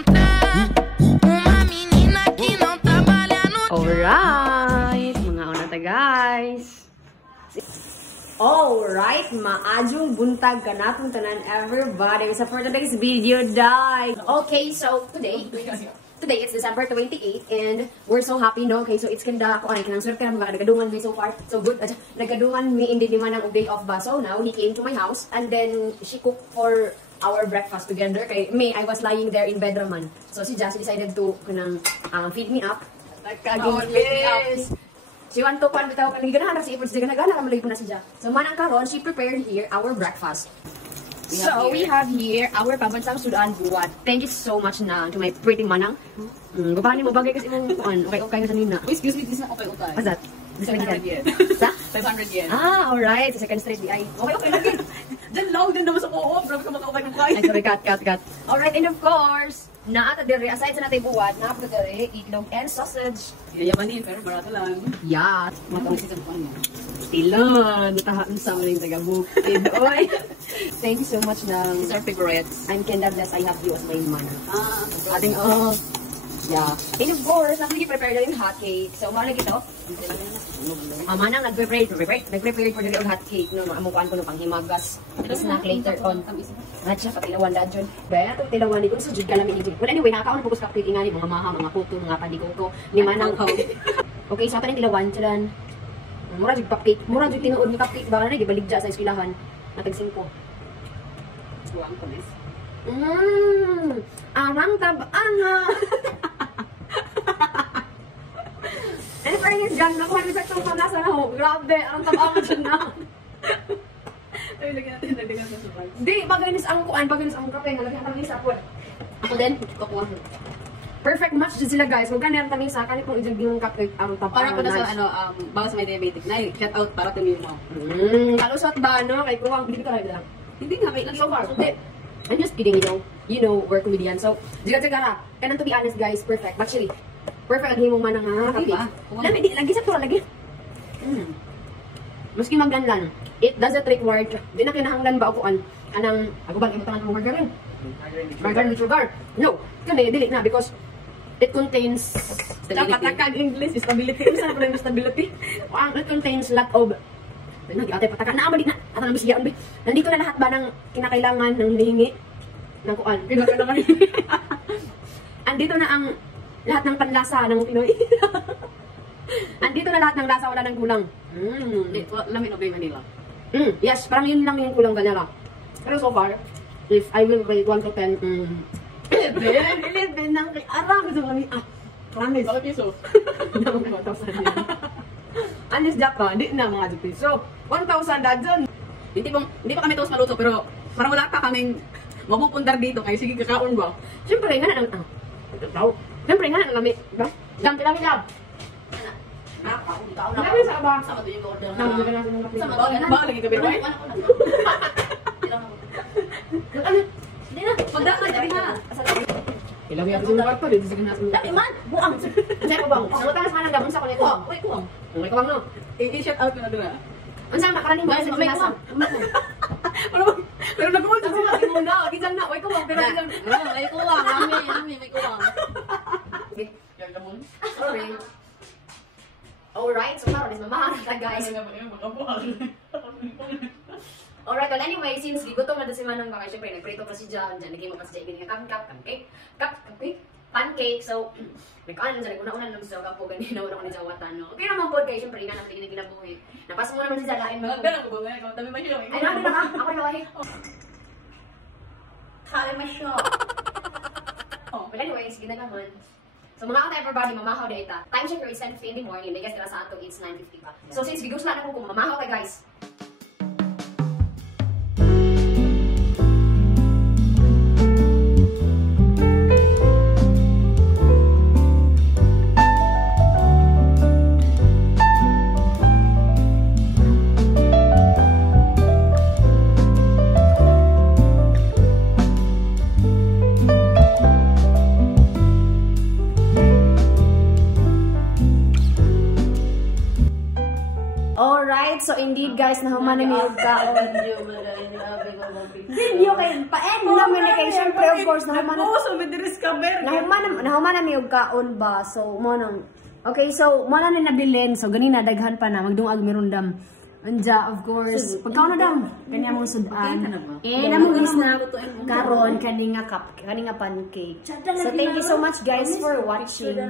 encontrar uma menina que não trabalha no... Alright, mga unata guys. Alright, maadjong buntag ka na kung tanan everybody. So for today's video, guys. Okay, so today it's December 28 and we're so happy, no? Okay, so it's kinda ako ay kinang swerte mga nagkadungan me so far. So good. Nagkadungan me hindi naman ang day off ba. So now he came to my house and then she cooked for our breakfast together. Kay me, I was lying there in bed raman. So si Jas decided to kanang feed me up. Yes. She want to pan bitaw kan ganahan si Ipod ganahan ra malay po na siya. So manang karon she prepared here our breakfast. We have here our pabansang sudan buwad. Thank you so much na to my pretty manang. Gupani mo bagay kasi imong kuan. Okay sa nina. Excuse me, this is not okay. What's that? 500 yen. Sa? 500 yen. Ah, alright. Sa second street di ay. Okay lagi. Diyan lang din naman sa oo. Grabe ka makaubay ng kain. Ay, sorry, cut. Alright, and of course, naata diri aside sa natay buwad, naata diri itlog and sausage. Yayamanin, pero barato lang. Yeah. Matawag sa kuan mo. Tilan, tahaan sa mga taga-bukid. Oy. Thank you so much na. These are favorites. I'm kinda blessed I have you as my man. Ating Yeah. And of course, nag-prepare na yung hot cake. So, mahal ito. Manang nag-prepare for the hot cake. No, amukuan ko ng panghimagas. Snack later on. At siya, patilawan na dyan. Baya, itong tilawan ni kung sa jud kalamin ito. But anyway, nakakaon po ko sa cake nga ni mga maha, mga puto, mga pandikoko, ni manang ko. Okay, so ito na yung tilawan. Tiyan. Mura jud cupcake. Mura jud tinuod ni cupcake. Baka na, gibaligja sa eskwelahan. Natag-5. buwang kulis. Arang tabaan ha. And for his gun, nakuha ni Saktong panasa na ho. Grabe, arang tabaan mo dyan na. Ay, lagyan natin nagdagan sa supply. Di, baganis ang kuan, baganis ang kape. Nalagyan kami sa apod. Ako din, kukuha. Perfect match din sila guys. Kung ganyan kami sa akin, kung ijag yung cupcake, ang tabaan. Para ko na sa ano, bawas may diabetic. Nay, shout out para tingin mo. Kalusot ba, no? Kay kuwang, hindi ka lang. Hindi nga, may So far, hindi. I'm just kidding, you know, we're comedian. So, jiga-jiga na. And to be honest, guys, perfect. Actually, perfect ang himong manang cupcake. Lami, di, lagi sa tura, lagi. Maski magdanlan, it doesn't require, di na kinahanglan ba ako anang, ako ba, imutangan mo margarine? Margarine with sugar? No, kani, dili na, because it contains, patakag English, stability. Saan po na yung stability? It contains lot of, nag-atay patakag, naamali na, at ang bisiyaan ba? Nandito na lahat ba ng kinakailangan ng hinihingi? Ng kuan? Kinakailangan. Andito na ang lahat ng panlasa ng Pinoy. Andito na lahat ng lasa, wala ng kulang. Lamin of Manila. Yes, parang yun lang yung kulang ganyan. Pero so far, if I will rate 1 to 10, 11 ng arang gusto kami. Promise. Bakit piso? Anis dap pa, di na mga jupi. So, 1,000 dadyon. Hindi pa kami toast maluto, pero parang wala pa kaming mapupundar dito. Kaya sige, kakaon ba? Siyempre, nga na lang. Siyempre, nga na lang. Ba? Dam, pinamilab. Namin sa ba? Sa ito yung order Namin na. ka na sa mga kapit. Ba, lagi ka ba? Hindi na. Pagdaan ka, na. Ilang yung sa mga kapit. Sige na sa mga kapit. Man, buang. Sa'yo ko bang? Sa mga manang gamon sa kulit ko. Uy, kuwang. May kuwang no? I-shout out ko na doon. Ang sama, karaning ba sa mga nasa? Pero nag-uwan sa sila. Muna, gisang na. May kuwang, pero gisang na. May kuwang. Nami, may kuwang. Sorry. Alright, so naroon is mamahan ka guys. Alright, well anyway, since gigutom na si Manang baka syempre nagprito pa si John, dyan naging pa si Jay, ganyan cupcake, pancake, so nag-ano dyan, una-una naman si Joga po, ganyan, una ko ni Jawatan, no? Okay naman po guys, syempre nga natin ginabuhi. Napasa mo naman si Jalain mo. Ganun ko ba? Ikaw, tabi ba yun? Ay, namin na ka, ako na wahi. Kaya masyo. Well anyways, gina naman. So mga out everybody, mamahaw na ita. Time check is 10:50 in the morning. May guys nila sa ato, it's 9:50 pa. So since bigos na ako kung mamahaw ka guys. Alright, so indeed guys, nahuman na yung kaon. Video kayo, pa-end naman na kayo. Siyempre, of course, nahuman na yung kaon ba. So, mo nang, okay, so, mo na nabilin. So, ganina, daghan pa na. Magdungag merundam. Anja, of course, pagkaon na dam, kanya mong sudan. And among snack karon kaninga pancake. So, thank you so much guys for watching.